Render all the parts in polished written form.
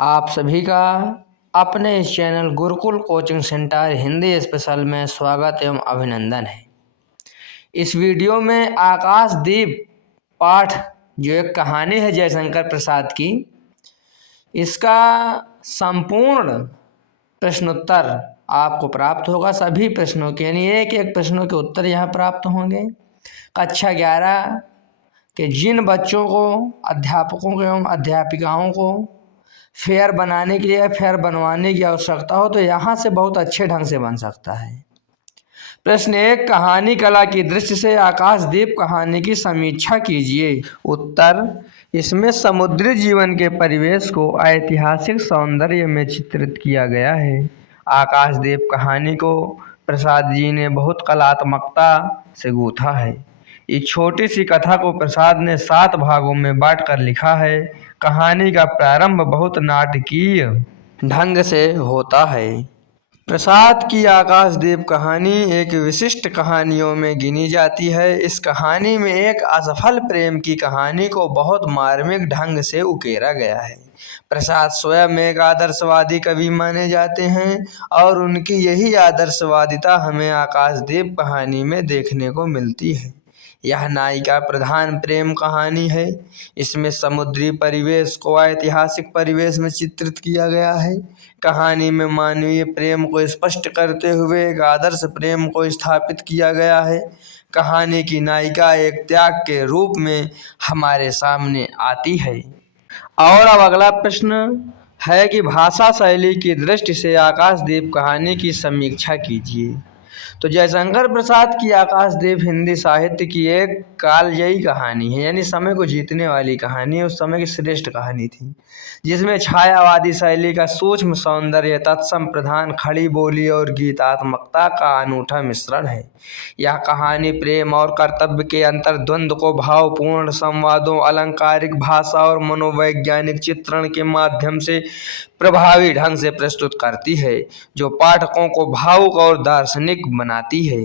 आप सभी का अपने इस channel Gurukul coaching centre Hindi special में स्वागत एवं अभिनंदन है। इस वीडियो में आकाशदीप पाठ जो एक कहानी है जयशंकर प्रसाद की, इसका संपूर्ण प्रश्नोत्तर आपको प्राप्त होगा। सभी प्रश्नों के यानी एक एक प्रश्नों के उत्तर यहाँ प्राप्त होंगे। कक्षा 11 के जिन बच्चों को, अध्यापकों को एवं अध्यापिकाओं को फेयर बनाने के लिए फेयर बनवाने की आवश्यकता हो तो यहाँ से बहुत अच्छे ढंग से बन सकता है। प्रश्न 1, कहानी कला की दृष्टि से आकाशदीप कहानी की समीक्षा कीजिए। उत्तर, इसमें समुद्री जीवन के परिवेश को ऐतिहासिक सौंदर्य में चित्रित किया गया है। आकाशदीप कहानी को प्रसाद जी ने बहुत कलात्मकता से गूंथा है। इस छोटी सी कथा को प्रसाद ने 7 भागों में बांटकर लिखा है। कहानी का प्रारंभ बहुत नाटकीय ढंग से होता है। प्रसाद की आकाशदीप कहानी एक विशिष्ट कहानियों में गिनी जाती है। इस कहानी में एक असफल प्रेम की कहानी को बहुत मार्मिक ढंग से उकेरा गया है। प्रसाद स्वयं एक आदर्शवादी कवि माने जाते हैं और उनकी यही आदर्शवादिता हमें आकाशदीप कहानी में देखने को मिलती है। यह नायिका प्रधान प्रेम कहानी है। इसमें समुद्री परिवेश को ऐतिहासिक परिवेश में चित्रित किया गया है। कहानी में मानवीय प्रेम को स्पष्ट करते हुए एक आदर्श प्रेम को स्थापित किया गया है। कहानी की नायिका एक त्याग के रूप में हमारे सामने आती है। और अब अगला प्रश्न है कि भाषा शैली की दृष्टि से आकाशदीप कहानी की समीक्षा कीजिए। तो जयशंकर प्रसाद की आकाशदीप हिंदी साहित्य की एक कालजयी कहानी है, यानी समय को जीतने वाली कहानी है। उस समय की श्रेष्ठ कहानी थी, जिसमें छायावादी शैली का सूक्ष्म सौंदर्य, तत्सम प्रधान खड़ी बोली और गीतात्मकता का अनूठा मिश्रण है। यह कहानी प्रेम और कर्तव्य के अंतर्द्वंद को भावपूर्ण संवादों, अलंकारिक भाषा और मनोवैज्ञानिक चित्रण के माध्यम से प्रभावी ढंग से प्रस्तुत करती है, जो पाठकों को भावुक और दार्शनिक बनाती है।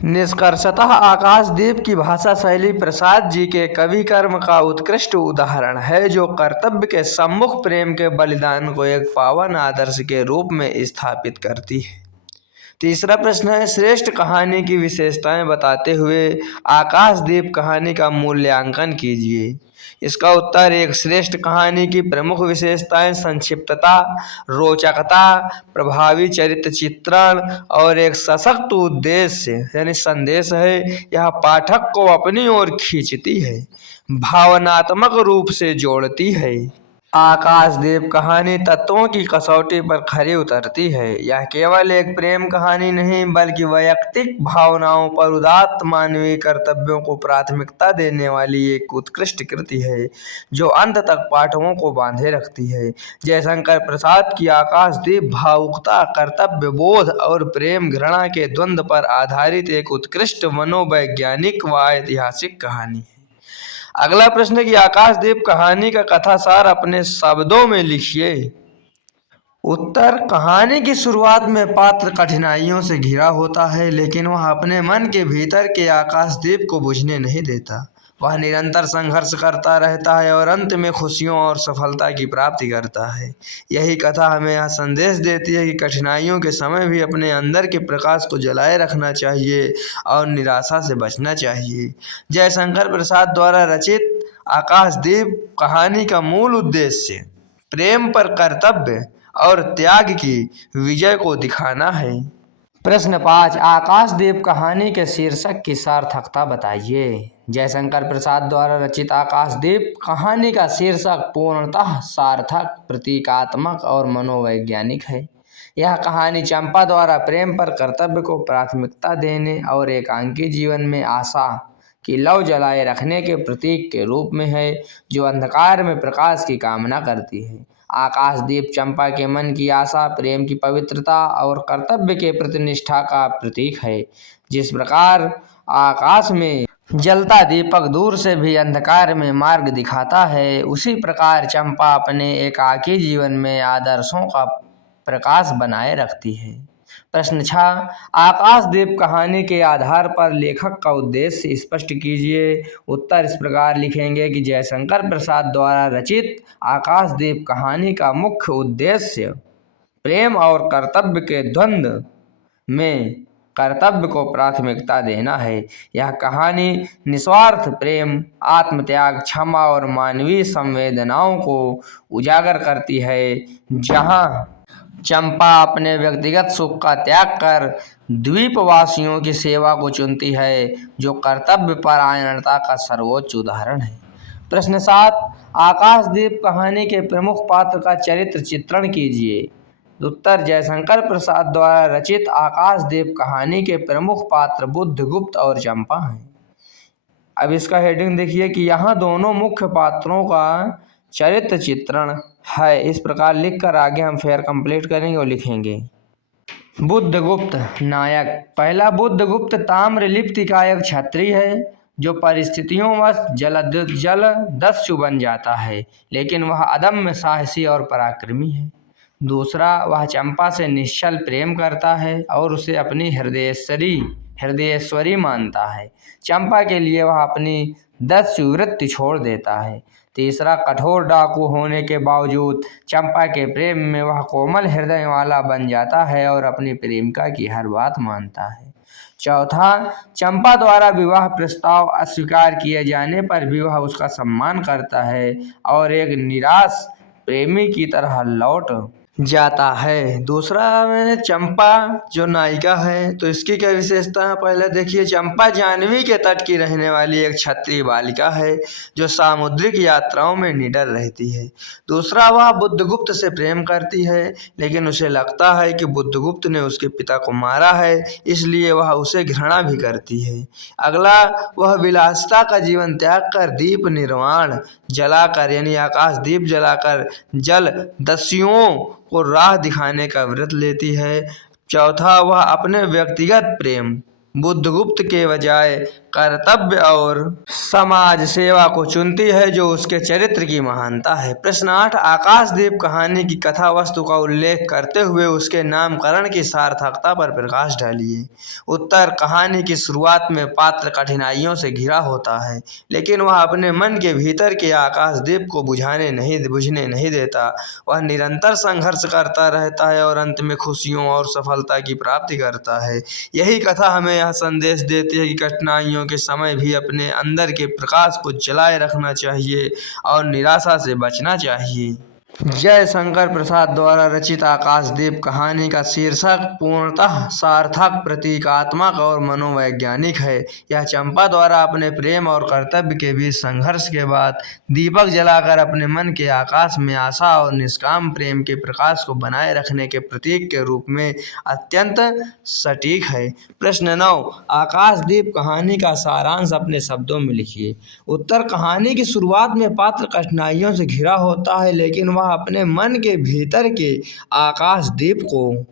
निष्कर्षतः आकाशदीप की भाषा शैली प्रसाद जी के कवि कर्म का उत्कृष्ट उदाहरण है, जो कर्तव्य के सम्मुख प्रेम के बलिदान को एक पावन आदर्श के रूप में स्थापित करती है। तीसरा प्रश्न है, श्रेष्ठ कहानी की विशेषताएं बताते हुए आकाशदीप कहानी का मूल्यांकन कीजिए। इसका उत्तर, एक श्रेष्ठ कहानी की प्रमुख विशेषताएं संक्षिप्तता, रोचकता, प्रभावी चरित्र चित्रण और एक सशक्त उद्देश्य यानी संदेश है। यह पाठक को अपनी ओर खींचती है, भावनात्मक रूप से जोड़ती है। आकाशदीप कहानी तत्वों की कसौटी पर खरी उतरती है। यह केवल एक प्रेम कहानी नहीं, बल्कि वैयक्तिक भावनाओं पर उदात्त मानवीय कर्तव्यों को प्राथमिकता देने वाली एक उत्कृष्ट कृति है, जो अंत तक पाठकों को बांधे रखती है। जयशंकर प्रसाद की आकाशदीप भावुकता, कर्तव्य बोध और प्रेम घृणा के द्वंद्व पर आधारित एक उत्कृष्ट मनोवैज्ञानिक व ऐतिहासिक कहानी है। अगला प्रश्न है कि आकाशदीप कहानी का कथासार अपने शब्दों में लिखिए। उत्तर, कहानी की शुरुआत में पात्र कठिनाइयों से घिरा होता है, लेकिन वह अपने मन के भीतर के आकाशदीप को बुझने नहीं देता। वह निरंतर संघर्ष करता रहता है और अंत में खुशियों और सफलता की प्राप्ति करता है। यही कथा हमें यह संदेश देती है कि कठिनाइयों के समय भी अपने अंदर के प्रकाश को जलाए रखना चाहिए और निराशा से बचना चाहिए। जयशंकर प्रसाद द्वारा रचित आकाशदीप कहानी का मूल उद्देश्य प्रेम पर कर्तव्य और त्याग की विजय को दिखाना है। प्रश्न 5, आकाशदीप कहानी के शीर्षक की सार्थकता बताइए। जयशंकर प्रसाद द्वारा रचित आकाशदीप कहानी का शीर्षक पूर्णतः सार्थक, प्रतीकात्मक और मनोवैज्ञानिक है। यह कहानी चंपा द्वारा प्रेम पर कर्तव्य को प्राथमिकता देने और एकांकी जीवन में आशा की लौ जलाए रखने के प्रतीक के रूप में है, जो अंधकार में प्रकाश की कामना करती है। आकाशदीप चंपा के मन की आशा, प्रेम की पवित्रता और कर्तव्य के प्रति निष्ठा का प्रतीक है। जिस प्रकार आकाश में जलता दीपक दूर से भी अंधकार में मार्ग दिखाता है, उसी प्रकार चंपा अपने एकाकी जीवन में आदर्शों का प्रकाश बनाए रखती है। प्रश्न 6, आकाशदीप कहानी के आधार पर लेखक का उद्देश्य स्पष्ट कीजिए। उत्तर इस प्रकार लिखेंगे कि जयशंकर प्रसाद द्वारा रचित आकाशदीप कहानी का मुख्य उद्देश्य प्रेम और कर्तव्य के द्वंद्व में कर्तव्य को प्राथमिकता देना है। यह कहानी निस्वार्थ प्रेम, आत्मत्याग, क्षमा और मानवीय संवेदनाओं को उजागर करती है, जहां चंपा अपने व्यक्तिगत सुख का त्याग कर द्वीपवासियों की सेवा को चुनती है, जो कर्तव्य परायणता का सर्वोच्च उदाहरण है। प्रश्न 7, आकाशदीप कहानी के प्रमुख पात्र का चरित्र चित्रण कीजिए। उत्तर जयशंकर प्रसाद द्वारा रचित आकाशदीप कहानी के प्रमुख पात्र बुद्धगुप्त और चंपा हैं। अब इसका हेडिंग देखिए कि यहाँ दोनों मुख्य पात्रों का चरित्र चित्रण है। इस प्रकार लिखकर आगे हम फेयर कंप्लीट करेंगे और लिखेंगे। बुद्धगुप्त नायक। पहला, बुद्धगुप्त ताम्रलिप्ति का एक क्षत्रिय है जो परिस्थितियों जलदस्यु बन जाता है, लेकिन वह अदम्य साहसी और पराक्रमी है। दूसरा, वह चंपा से निश्चल प्रेम करता है और उसे अपनी हृदयेश्वरी मानता है। चंपा के लिए वह अपनी दस्यु वृत्ति छोड़ देता है। तीसरा, कठोर डाकू होने के बावजूद चंपा के प्रेम में वह कोमल हृदय वाला बन जाता है और अपनी प्रेमिका की हर बात मानता है। चौथा, चंपा द्वारा विवाह प्रस्ताव अस्वीकार किए जाने पर भी वह उसका सम्मान करता है और एक निराश प्रेमी की तरह लौट जाता है। दूसरा में चंपा जो नायिका है, तो इसकी क्या विशेषता है पहले देखिए। चंपा जाह्नवी के तट की रहने वाली एक क्षत्रिय बालिका है जो सामुद्रिक यात्राओं में निडर रहती है। दूसरा, वह बुद्धगुप्त से प्रेम करती है, लेकिन उसे लगता है कि बुद्धगुप्त ने उसके पिता को मारा है, इसलिए वह उसे घृणा भी करती है। अगला, वह विलासिता का जीवन त्याग कर दीप निर्वाण जलाकर यानी आकाशदीप जलाकर जल दस्युओं को राह दिखाने का व्रत लेती है। चौथा, वह अपने व्यक्तिगत प्रेम बुद्धगुप्त के बजाय कर्तव्य और समाज सेवा को चुनती है, जो उसके चरित्र की महानता है। प्रश्न 8, आकाशदीप कहानी की कथा वस्तु का उल्लेख करते हुए उसके नामकरण की सार्थकता पर प्रकाश डालिए। उत्तर, कहानी की शुरुआत में पात्र कठिनाइयों से घिरा होता है, लेकिन वह अपने मन के भीतर के आकाशदीप को बुझने नहीं देता। वह निरंतर संघर्ष करता रहता है और अंत में खुशियों और सफलता की प्राप्ति करता है। यही कथा हमें यह संदेश देती है कि कठिनाइयों के समय भी अपने अंदर के प्रकाश को जलाए रखना चाहिए और निराशा से बचना चाहिए। जयशंकर प्रसाद द्वारा रचित आकाशदीप कहानी का शीर्षक पूर्णतः सार्थक, प्रतीकात्मक और मनोवैज्ञानिक है। यह चंपा द्वारा अपने प्रेम और कर्तव्य के बीच संघर्ष के बाद दीपक जलाकर अपने मन के आकाश में आशा और निष्काम प्रेम के प्रकाश को बनाए रखने के प्रतीक के रूप में अत्यंत सटीक है। प्रश्न 9, आकाशदीप कहानी का सारांश अपने शब्दों में लिखिए। उत्तर, कहानी की शुरुआत में पात्र कठिनाइयों से घिरा होता है, लेकिन वह अपने मन के भीतर के आकाशदीप को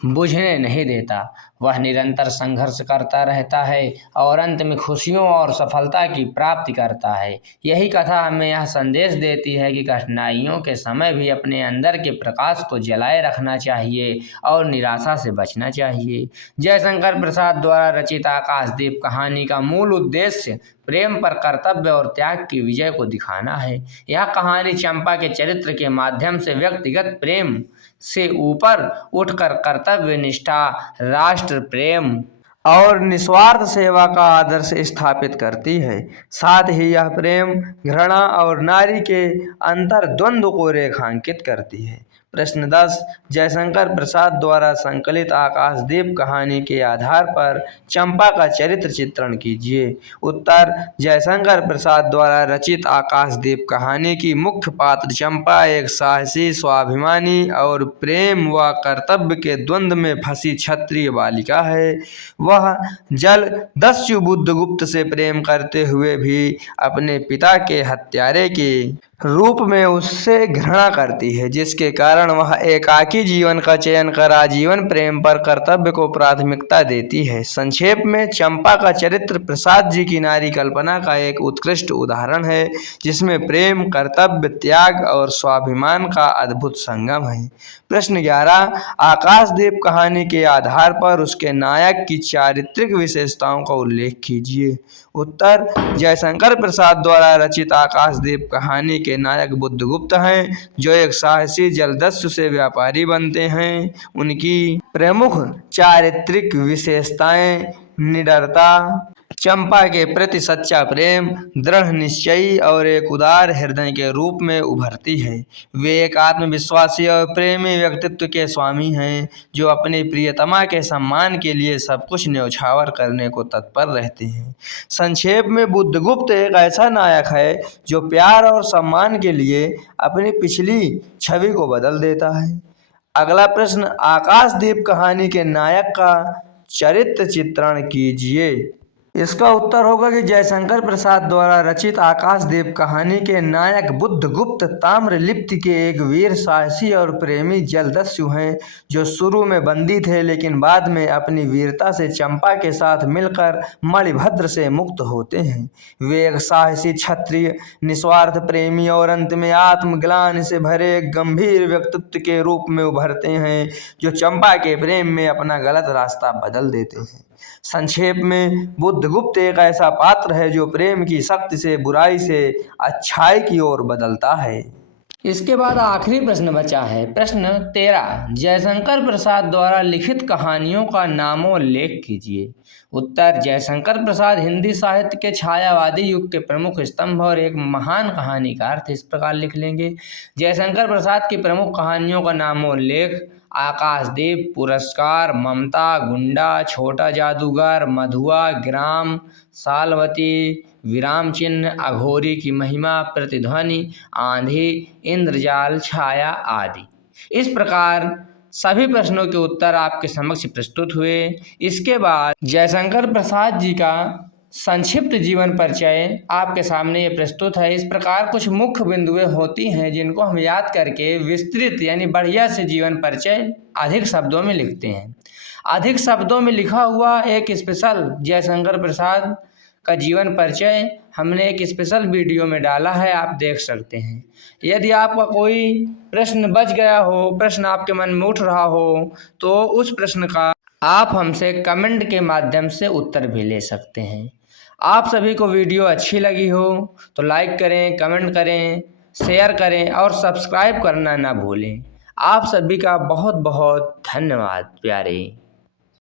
बुझने नहीं देता। वह निरंतर संघर्ष करता रहता है और अंत में खुशियों और सफलता की प्राप्ति करता है। यही कथा हमें यह संदेश देती है कि कठिनाइयों के समय भी अपने अंदर के प्रकाश को जलाए रखना चाहिए और निराशा से बचना चाहिए। जयशंकर प्रसाद द्वारा रचित आकाशदीप कहानी का मूल उद्देश्य प्रेम पर कर्तव्य और त्याग की विजय को दिखाना है। यह कहानी चंपा के चरित्र के माध्यम से व्यक्तिगत प्रेम से ऊपर उठकर कर्तव्य निष्ठा, राष्ट्र प्रेम और निस्वार्थ सेवा का आदर्श स्थापित करती है। साथ ही यह प्रेम, घृणा और नारी के अंतर द्वंद्व को रेखांकित करती है। प्रश्न 10, जयशंकर प्रसाद द्वारा संकलित आकाशदीप कहानी के आधार पर चंपा का चरित्र चित्रण कीजिए। उत्तर, जयशंकर प्रसाद द्वारा रचित आकाशदीप कहानी की मुख्य पात्र चंपा एक साहसी, स्वाभिमानी और प्रेम व कर्तव्य के द्वंद्व में फंसी क्षत्रिय बालिका है। वह जल दस्यु बुद्धगुप्त से प्रेम करते हुए भी अपने पिता के हत्यारे की रूप में उससे घृणा करती है, जिसके कारण वह एकाकी जीवन का चयन कर आजीवन प्रेम पर कर्तव्य को प्राथमिकता देती है। संक्षेप में चंपा का चरित्र प्रसाद जी की नारी कल्पना का एक उत्कृष्ट उदाहरण है, जिसमें प्रेम, कर्तव्य, त्याग और स्वाभिमान का अद्भुत संगम है। प्रश्न 11, आकाशदीप कहानी के आधार पर उसके नायक की चारित्रिक विशेषताओं का उल्लेख कीजिए। उत्तर, जयशंकर प्रसाद द्वारा रचित आकाशदीप कहानी के नायक बुद्धगुप्त हैं, जो एक साहसी जलदस्यु से व्यापारी बनते हैं। उनकी प्रमुख चारित्रिक विशेषताएं निडरता, चंपा के प्रति सच्चा प्रेम, दृढ़ निश्चयी और एक उदार हृदय के रूप में उभरती है। वे एक आत्मविश्वासी और प्रेमी व्यक्तित्व के स्वामी हैं, जो अपनी प्रियतमा के सम्मान के लिए सब कुछ न्यौछावर करने को तत्पर रहते हैं। संक्षेप में बुद्धगुप्त एक ऐसा नायक है जो प्यार और सम्मान के लिए अपनी पिछली छवि को बदल देता है। अगला प्रश्न, आकाशदीप कहानी के नायक का चरित्र चित्रण कीजिए। इसका उत्तर होगा कि जयशंकर प्रसाद द्वारा रचित आकाशदीप कहानी के नायक बुद्धगुप्त ताम्रलिप्ति के एक वीर, साहसी और प्रेमी जलदस्यु हैं, जो शुरू में बंदी थे लेकिन बाद में अपनी वीरता से चंपा के साथ मिलकर मणिभद्र से मुक्त होते हैं। वे एक साहसी क्षत्रिय, निस्वार्थ प्रेमी और अंत में आत्मग्लानि से भरे एक गंभीर व्यक्तित्व के रूप में उभरते हैं, जो चंपा के प्रेम में अपना गलत रास्ता बदल देते हैं। संक्षेप में बुद्धगुप्त एक ऐसा पात्र है जो प्रेम की शक्ति से बुराई से अच्छाई की ओर बदलता है। इसके बाद आखिरी प्रश्न बचा है, प्रश्न 13, जयशंकर प्रसाद द्वारा लिखित कहानियों का नामोल्लेख कीजिए। उत्तर, जयशंकर प्रसाद हिंदी साहित्य के छायावादी युग के प्रमुख स्तंभ और एक महान कहानीकार थे। इस प्रकार लिख लेंगे। जयशंकर प्रसाद की प्रमुख कहानियों का नामोल्लेख: आकाशदीप, पुरस्कार, ममता, गुंडा, छोटा जादूगर, मधुआ, ग्राम, सालवती, विराम चिन्ह, अघोरी की महिमा, प्रतिध्वनि, आंधी, इंद्रजाल, छाया आदि। इस प्रकार सभी प्रश्नों के उत्तर आपके समक्ष प्रस्तुत हुए। इसके बाद जयशंकर प्रसाद जी का संक्षिप्त जीवन परिचय आपके सामने ये प्रस्तुत है। इस प्रकार कुछ मुख्य बिंदुएं होती हैं जिनको हम याद करके विस्तृत यानी बढ़िया से जीवन परिचय अधिक शब्दों में लिखते हैं। अधिक शब्दों में लिखा हुआ एक स्पेशल जयशंकर प्रसाद का जीवन परिचय हमने एक स्पेशल वीडियो में डाला है, आप देख सकते हैं। यदि आपका कोई प्रश्न बच गया हो, प्रश्न आपके मन में उठ रहा हो, तो उस प्रश्न का आप हमसे कमेंट के माध्यम से उत्तर भी ले सकते हैं। आप सभी को वीडियो अच्छी लगी हो तो लाइक करें, कमेंट करें, शेयर करें और सब्सक्राइब करना ना भूलें। आप सभी का बहुत बहुत धन्यवाद प्यारे।